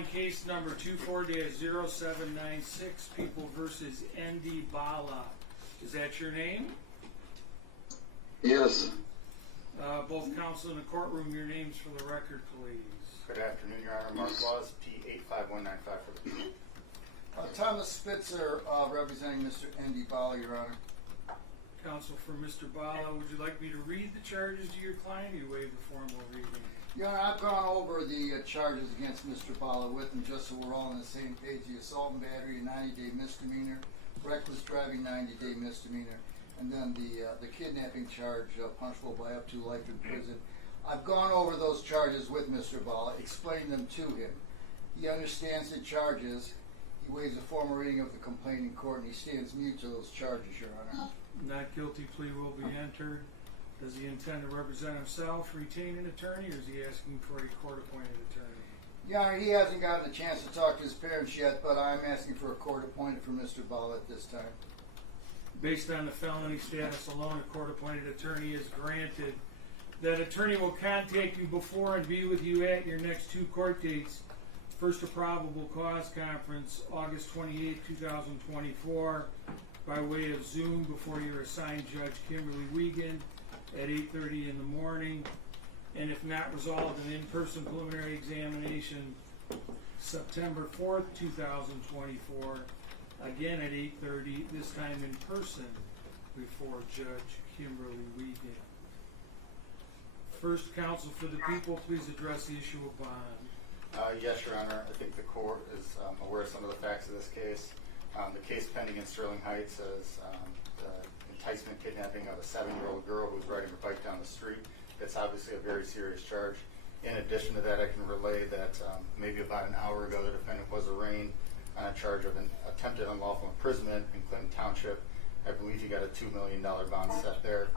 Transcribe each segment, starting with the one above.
Calling case number 24-0796, People versus Andy Bala. Is that your name? Yes. Both counsel in the courtroom, your names for the record, please. Good afternoon, Your Honor. Mark Laws, P85195 for the people. Thomas Spitzer, representing Mr. Andy Bala, Your Honor. Counsel for Mr. Bala, would you like me to read the charges to your client, or you waive the formal reading? Your Honor, I've gone over the charges against Mr. Bala with him just so we're all on the same page. The assault and battery, a 90-day misdemeanor, reckless driving, 90-day misdemeanor, and then the kidnapping charge, punishable by up to life in prison. I've gone over those charges with Mr. Bala, explained them to him. He understands the charges. He waives a formal reading of the complaint in court, and he stands mute to those charges, Your Honor. Not guilty plea will be entered. Does he intend to represent himself, retain an attorney, or is he asking for a court-appointed attorney? Your Honor, he hasn't gotten a chance to talk to his parents yet, but I'm asking for a court-appointed for Mr. Bala at this time. Based on the felony status alone, a court-appointed attorney is granted. That attorney will contact you before and be with you at your next two court dates. First, a probable cause conference, August 28, 2024, by way of Zoom before your assigned judge, Kimberly Wiegand, at 8:30 in the morning. And if not resolved, an in-person preliminary examination, September 4th, 2024, again at 8:30, this time in person before Judge Kimberly Wiegand. First, counsel for the people, please address the issue of bond. Yes, Your Honor. I think the court is aware of some of the facts of this case. The case pending in Sterling Heights is the enticement kidnapping of a 7-year-old girl who was riding her bike down the street. It's obviously a very serious charge. In addition to that, I can relay that maybe about an hour ago, the defendant was arraigned on a charge of an attempted unlawful imprisonment in Clinton Township. I believe he got a $2 million bond set there.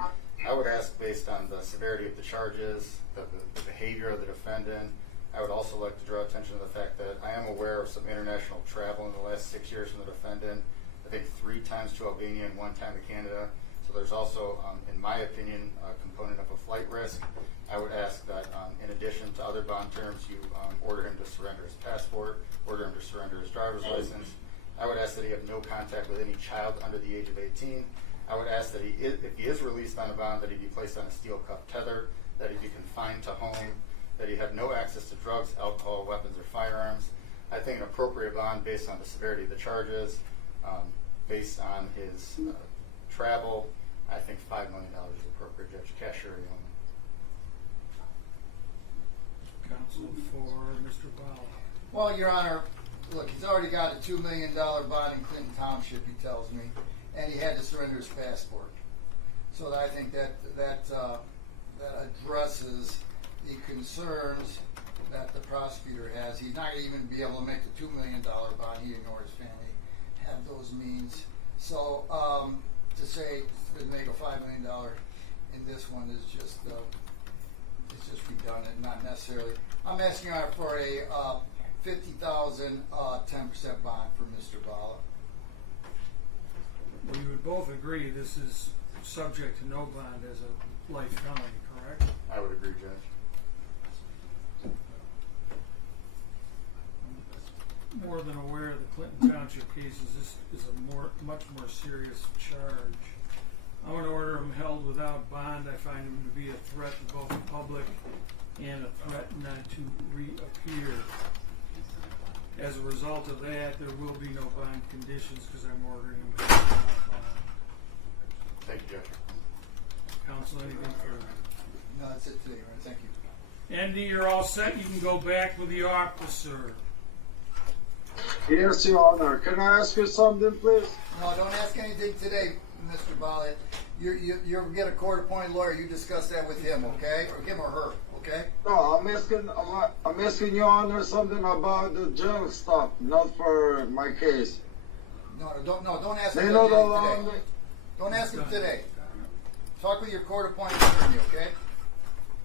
I would ask, based on the severity of the charges, the behavior of the defendant, I would also like to draw attention to the fact that I am aware of some international travel in the last 6 years from the defendant. I think 3 times to Albania and 1 time to Canada. So there's also, in my opinion, a component of a flight risk. I would ask that, in addition to other bond terms, you order him to surrender his passport, order him to surrender his driver's license. I would ask that he have no contact with any child under the age of 18. I would ask that if he is released on a bond, that he be placed on a steel cuff tether, that he be confined to home, that he have no access to drugs, alcohol, weapons, or firearms. I think an appropriate bond based on the severity of the charges, based on his travel, I think $5 million is appropriate, Judge. Cash or only. Counsel for Mr. Bala. Well, Your Honor, look, he's already got a $2 million bond in Clinton Township, he tells me, and he had to surrender his passport. So I think that addresses the concerns that the prosecutor has. He's not going to even be able to make the $2 million bond. He nor his family have those means. So to say to make a $5 million in this one is just it's just redundant, not necessarily. I'm asking for a $50,000 10% bond for Mr. Bala. We would both agree this is subject to no bond as a life felony, correct? I would agree, Judge. More than aware of the Clinton Township cases, this is a much more serious charge. I want to order him held without bond. I find him to be a threat to both the public and a threat not to reappear. As a result of that, there will be no bond conditions because I'm ordering him held without bond. Thank you, Judge. Counsel, anything further? No, that's it today, Your Honor. Thank you. Andy, you're all set. You can go back with the officer. Yes, Your Honor. Can I ask you something, please? No, don't ask anything today, Mr. Bala. You'll get a court-appointed lawyer. You discuss that with him, okay? Or him or her, okay? No, I'm asking Your Honor something about the junk stuff, not for my case. No, don't ask They him not today. allow me. Don't ask him today. Talk with your court-appointed attorney, okay?